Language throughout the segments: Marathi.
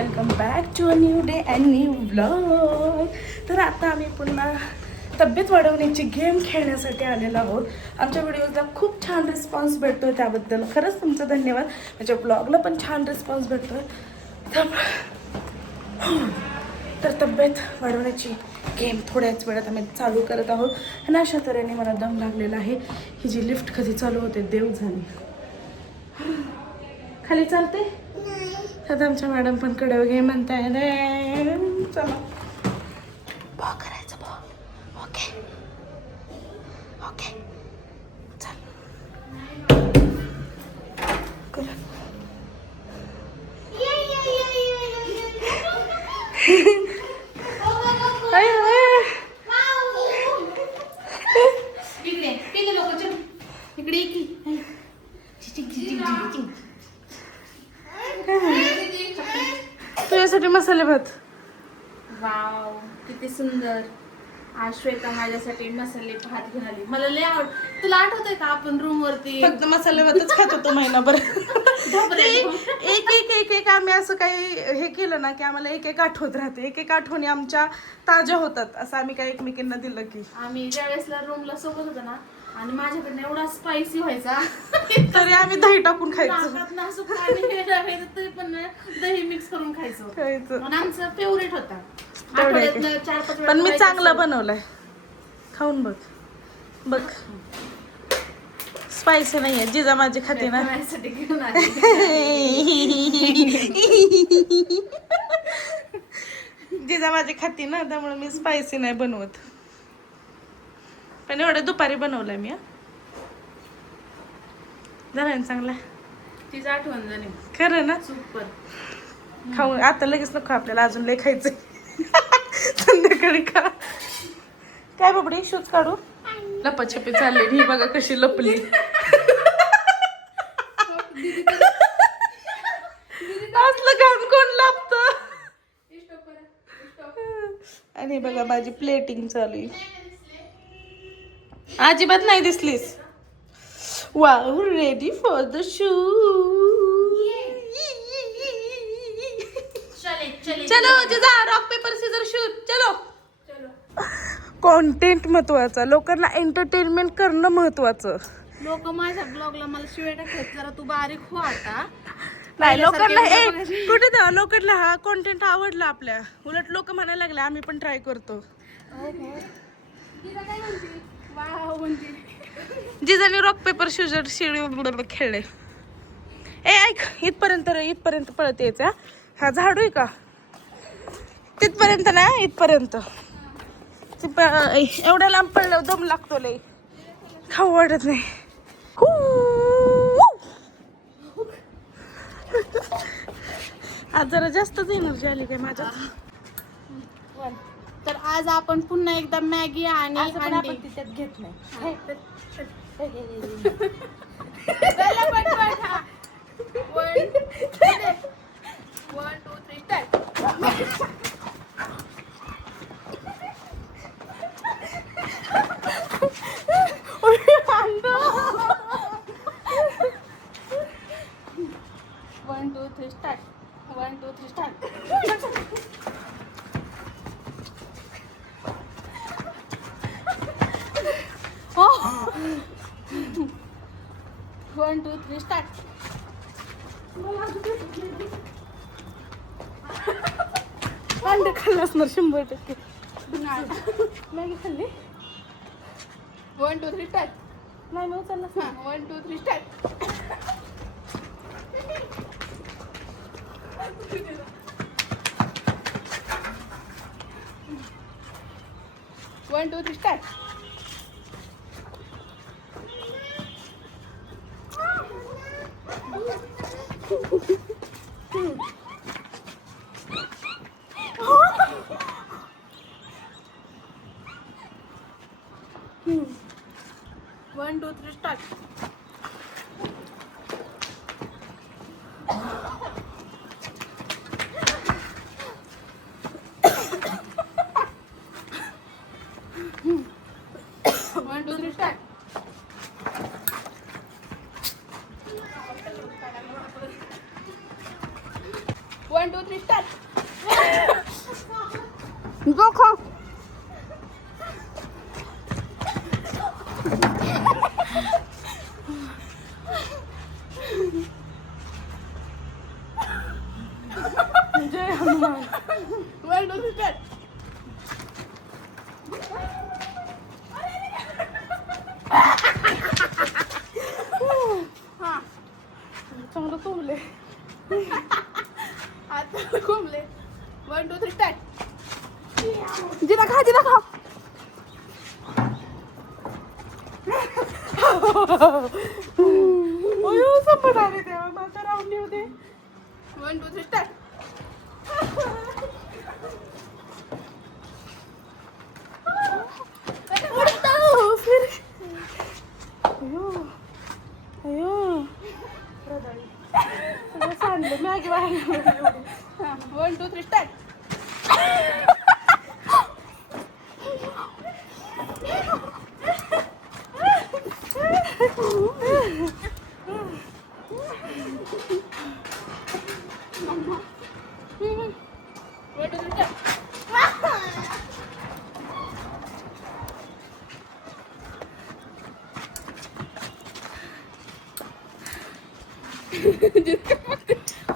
Welcome back to a new day and new vlog. तर आता आम्ही पुन्हा तब्येत वाढवण्याची गेम खेळण्यासाठी आलेलो आहोत. आमच्या व्हिडिओजला खूप छान रिस्पॉन्स भेटतो आहे, त्याबद्दल खरंच तुमचं धन्यवाद. माझ्या ब्लॉगला पण छान रिस्पॉन्स भेटतो आहे. तर तब्येत वाढवण्याची गेम थोड्याच वेळात आम्ही चालू करत आहोत. आणि अशा तऱ्हेने मला दम लागलेला आहे. ही जी लिफ्ट कधी चालू होते देव झाली. खाली चालते आता आमच्या मॅडम पण कडे घे म्हणताय. चला बॉ करायचं बॉ. ओके ओके चल कर. तुझ्यासाठी मसाले भात. वाव किती सुंदर. आज श्वेता माझ्यासाठी मसाले भात घेऊन आली. मला लय आवड. तुला आठवतंय का आपण रूम वरती फक्त मसाले भातच खात होतो महिनाभर. ढोबळे एक एक एक एक आम्ही असं काही हे केलं ना की आम्हाला एक एक आठवत राहते. एक एक आठवणी आमच्या ताज्या होतात. असं आम्ही काही एकमेकींना दिलं की आम्ही ज्या वेळेसला रूमला सोबत होतो ना आणि माझ्याकडनं एवढा स्पायसी व्हायचा तरी आम्ही दही टाकून खायचो. नाकातनं असं पाणी यायचं तरी पण दही मिक्स करून खायचो. आणि आमचा फेवरेट होता. आठवड्यातनं 4-5 वेळा पण मी खायचं. चांगला बनवलाय, खाऊन बघ. बघ स्पायसी नाहीये. जिजा माझी खाते ना. खाण्यासाठी घेऊन आली. जिजा माझी खाते ना, त्यामुळे मी स्पायसी नाही बनवत. पण एवढं दुपारी बनवलंय मी. झालं ना चांगला. तीच आठवण झाली. खरं ना. सुपर. खाऊन आता लगेच नको आपल्याला, अजून लय खायचंय. संध्याकाळी खा. काय बाबडी शूज काढू. लपाछपी चालली ही बघा कशी लपली. असलं घाण कोण लपत. आणि बघा माझी प्लेटिंग चालू आहे. अजिबात नाही दिसलीस. Wow ready for the shoot. चलो जिजा रॉक पेपर सीजर शूट. चलो. कॉन्टेंट महत्वाचा, लोकांना एंटरटेनमेंट करणं महत्वाचं. लोक माझ्या ब्लॉगला मला शिवाय टाकतात. जरा तू बारीक हो आता. नाही लोकांना कुठे द्यावा. लोकांना हा कॉन्टेंट आवडला आपल्या. उलट लोक म्हणायला लागले आम्ही पण ट्राय करतो. जिजाने रॉक पेपर सीजर शिडी खेळले. ए ऐक इथपर्यंत पळत यायचा. हा झाडू आहे का तिथपर्यंत ना. इथपर्यंत एवढ्या लांब पडलं दम लागतो लय. खाऊ वाटत नाही. आज जरा जास्तच एनर्जी आली काय माझ्यात. तर आज आपण पुन्हा एकदा मॅगी आणि अंडी त्यात घेत नाही. One, two, three, start. One, two, three, start. One, two, three, start. Oh. One, two, three, start. अंडे खाल्लं असणार 100%. मॅगी खाल्ली. 1, 2, 3, start. नाही मी उचलला. 1, 2, 3, start. 1, 2, 3, start. One, two, three, start. One, two, three, start. 1, 1 2 3 start. गो खा. जय हनुमान. 1 2 3 स्टार्ट. हा चांगलं तुमले. आता घुमले. 1 2 3 स्टार्ट. जिना खा जिना खा. अयो संपत आले तेव्हा माझा राऊंड येऊ दे. 1 2 3 स्टार्ट. फिर अयो अयो सगळं सांडलं मॅगी बाहेर. 1 2 3 स्टार्ट.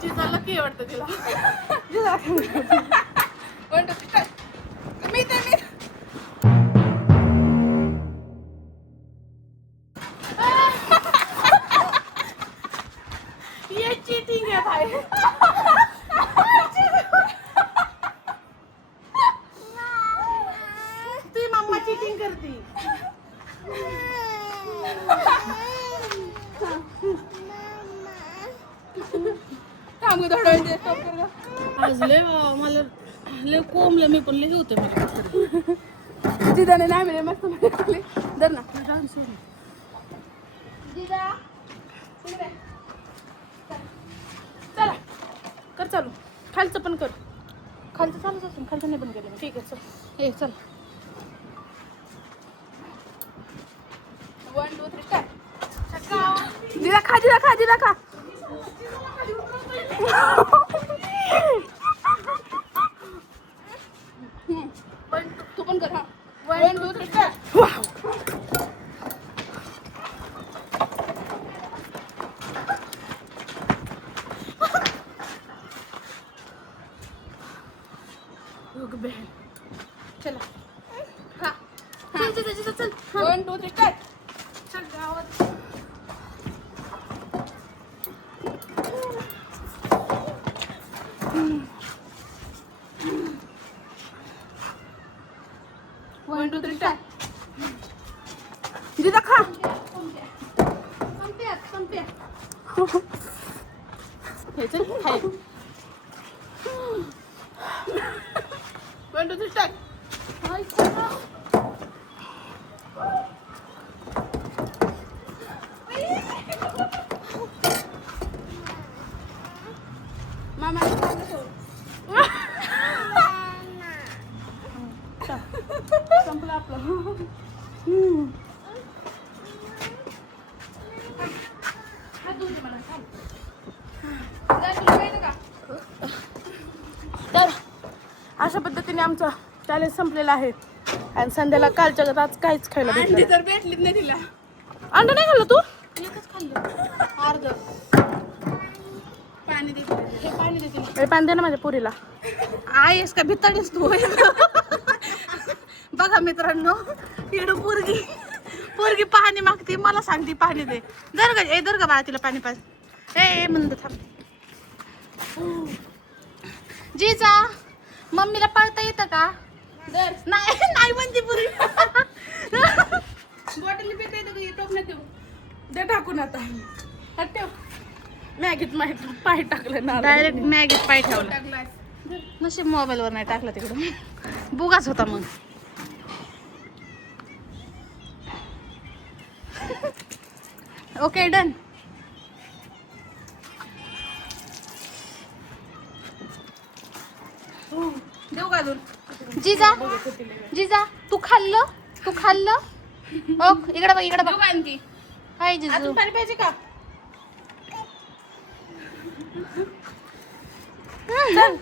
चिजाला की वाटतं तिला. 1 2 3 स्टार्ट. मी ते मी ये चीटिंग है भाई. ती मम्मा चीटिंग करती. थांब गं थोडा वेळ स्टॉप कर गं. आज लय मला लय कोंबलं मी पण लय होते मला. जिजाने नाही मिळे मस्त मिळाली. धर ना. जिजा इकडे. चला कर चालू. खालचं पण कर. खालचं चालूच असेल. खालचं नाही पण केलं मी. ठीक आहे चल. ए चल. 1 2 3 स्टार्ट. जिजा खा जिजा खा जिजा खा. तू पण कर. हा 1 2 3 स्टार्ट. बहन चला. हा चल चल चल चल. 1 2 3 स्टार्ट. चल गावात. One two three start. जिजा खा. संप्या संप्या. हे चल खाय. 1 2 3 स्टार्ट. मामा संपलं आपलं. हात धुवून दे मला. तुला माहिती का? तर अशा पद्धतीने आमचं चॅलेंज संपलेलं आहे. आणि संध्याला कालच्या आज काहीच खायला अंडी भेटलं. तर भेटलीच नाही तिला. अंडा नाही खाल्लं तू? एकच खाल्लं. अर्ध पाणी दे. हे पाणी दे तिला. हे पाणी दे ना माझ्या पुरीला. आहेस का भिताडीस तू? बघा मित्रांनो, इकडं पोरगी पोरगी पाणी मागते. मला सांगते पाणी दे. दर का बाळा तिला पाणी पाहिजे. ए म्हणते थांब. जीजा मम्मीला पळता येतं का? नाही नाही म्हणते पुरी. बॉटल पिता येतं का? टोपण्यात ठेवू. दे टाकून आता. हात ठेव. मॅगीत माहिती पाय टाकलं ना. डायरेक्ट मॅगीत पाय ठेवला. नशीब मोबाईलवर नाही टाकला तिकडं. बुगाच होता मग. Okay done. देऊ का अजून? जिजा जिजा तू खाल्लं? तू खाल्लं? ओक इकडे बघ इकडे बघ. आणखी हाय जिजू. अजून पाणी पाहिजे का? चल